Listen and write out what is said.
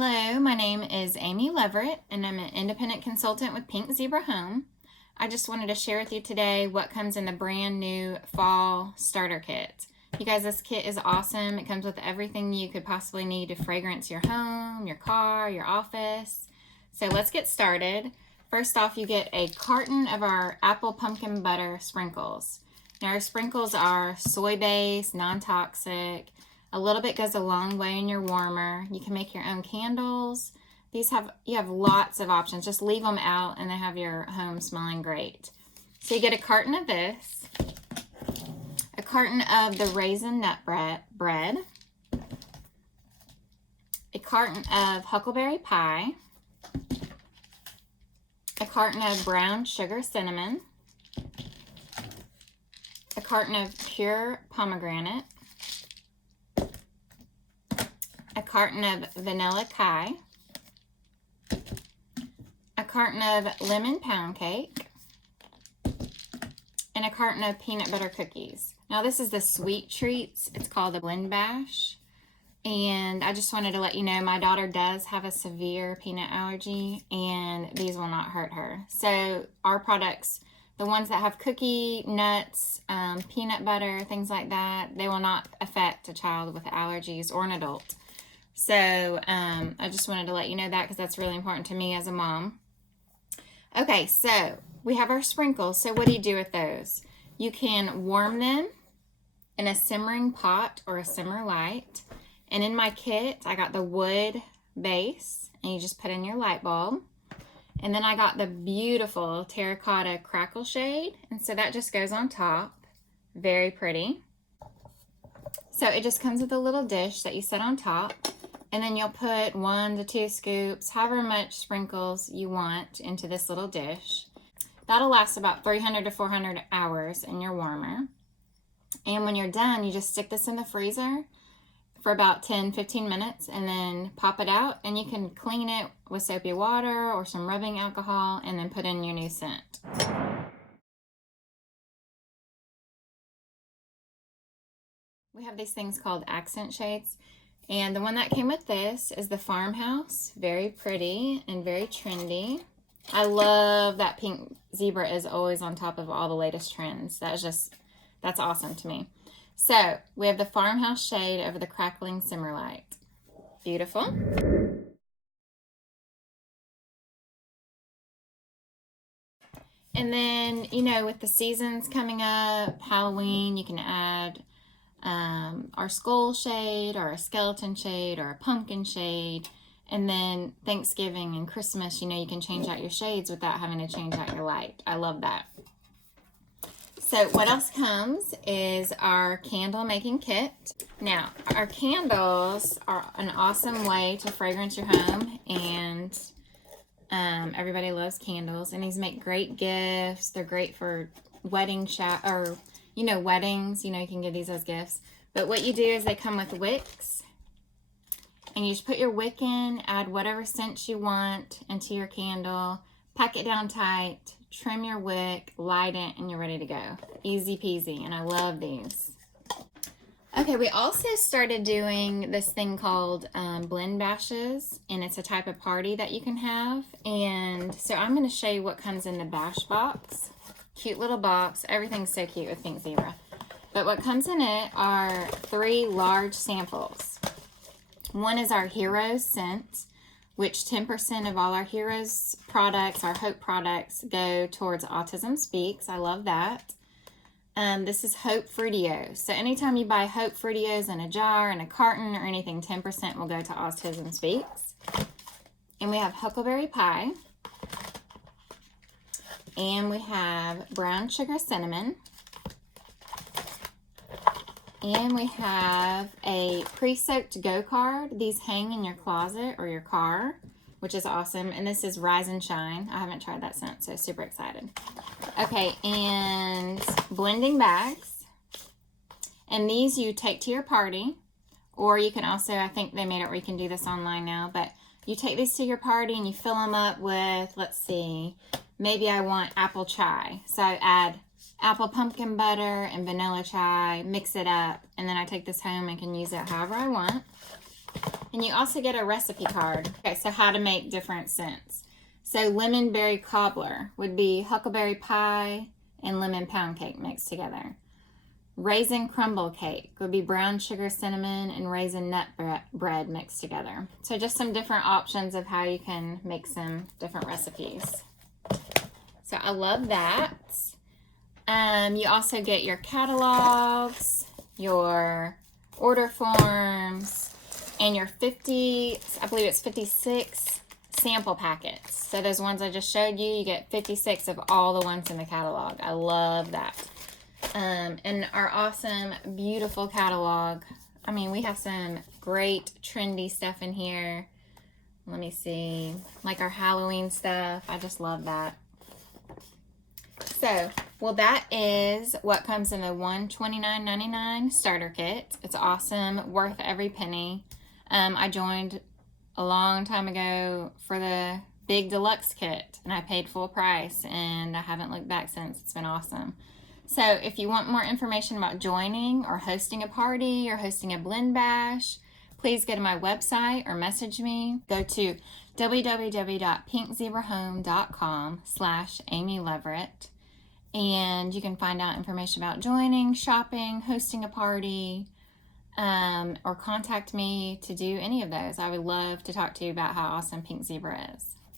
Hello, my name is Amy Leverett, and I'm an independent consultant with Pink Zebra Home. I just wanted to share with you today what comes in the brand new fall starter kit. You guys, this kit is awesome. It comes with everything you could possibly need to fragrance your home, your car, your office. So let's get started. First off, you get a carton of our apple pumpkin butter sprinkles. Now, our sprinkles are soy-based, non-toxic. A little bit goes a long way in your warmer. You can make your own candles. You have lots of options. Just leave them out and they have your home smelling great. So you get a carton of this, a carton of the raisin nut bread, a carton of huckleberry pie, a carton of brown sugar cinnamon, a carton of pure pomegranate, a carton of vanilla Kai, a carton of lemon pound cake, and a carton of peanut butter cookies. Now this is the sweet treats. It's called the Blend Bash. And I just wanted to let you know my daughter does have a severe peanut allergy and these will not hurt her. So our products, the ones that have cookie, nuts, peanut butter, things like that, they will not affect a child with allergies or an adult. So I just wanted to let you know that because that's really important to me as a mom. Okay, so we have our sprinkles. So what do you do with those? You can warm them in a simmering pot or a simmer light. And in my kit, I got the wood base, and you just put in your light bulb. And then I got the beautiful terracotta crackle shade, and so that just goes on top. Very pretty. So it just comes with a little dish that you set on top. And then you'll put 1 to 2 scoops, however much sprinkles you want, into this little dish. That'll last about 300 to 400 hours in your warmer. And when you're done, you just stick this in the freezer for about 10-15 minutes and then pop it out, and you can clean it with soapy water or some rubbing alcohol and then put in your new scent. We have these things called accent shades. And the one that came with this is the Farmhouse. Very pretty and very trendy. I love that Pink Zebra is always on top of all the latest trends. That's awesome to me. So we have the Farmhouse shade over the crackling simmer light. Beautiful. And then, you know, with the seasons coming up, Halloween, you can add our skull shade or a skeleton shade or a pumpkin shade. And then Thanksgiving and Christmas, you know, you can change out your shades without having to change out your light. I love that. So what else comes is our candle making kit. Now, our candles are an awesome way to fragrance your home, and everybody loves candles, and these make great gifts. They're great for weddings, you can give these as gifts. But what you do is they come with wicks, and you just put your wick in, add whatever scent you want into your candle, pack it down tight, trim your wick, light it, and you're ready to go. Easy peasy, and I love these. Okay, we also started doing this thing called Blend Bashes, and it's a type of party that you can have. And so I'm going to show you what comes in the bash box. Cute little box. Everything's so cute with Pink Zebra. But what comes in it are 3 large samples. One is our Heroes scent, which 10% of all our Heroes products, our Hope products, go towards Autism Speaks. I love that. This is Hope Fruitios. So anytime you buy Hope Fruitios in a jar, in a carton, or anything, 10% will go to Autism Speaks. And we have Huckleberry Pie. And we have Brown Sugar Cinnamon. And we have a pre-soaked Go card. These hang in your closet or your car, which is awesome. And this is Rise and Shine. I haven't tried that scent, so super excited. Okay, and blending bags. And these you take to your party, or you can also, I think they made it where you can do this online now, but you take these to your party and you fill them up with, let's see, maybe I want apple chai. So I add apple pumpkin butter and vanilla chai, mix it up, and then I take this home and can use it however I want. And you also get a recipe card. Okay, so how to make different scents. So lemon berry cobbler would be huckleberry pie and lemon pound cake mixed together. Raisin crumble cake would be brown sugar cinnamon and raisin nut bread mixed together. So just some different options of how you can make some different recipes. So I love that. You also get your catalogs, your order forms, and your 50, I believe it's 56 sample packets. So those ones I just showed you, you get 56 of all the ones in the catalog. I love that. And our awesome, beautiful catalog. I mean, we have some great trendy stuff in here. Let me see, like our Halloween stuff. I just love that. So, well, that is what comes in the $129.99 starter kit. It's awesome, worth every penny. I joined a long time ago for the big deluxe kit, and I paid full price, and I haven't looked back since. It's been awesome. So if you want more information about joining or hosting a party or hosting a blend bash, please go to my website or message me. Go to www.pinkzebrahome.com/Amy Leverett, and you can find out information about joining, shopping, hosting a party, or contact me to do any of those. I would love to talk to you about how awesome Pink Zebra is.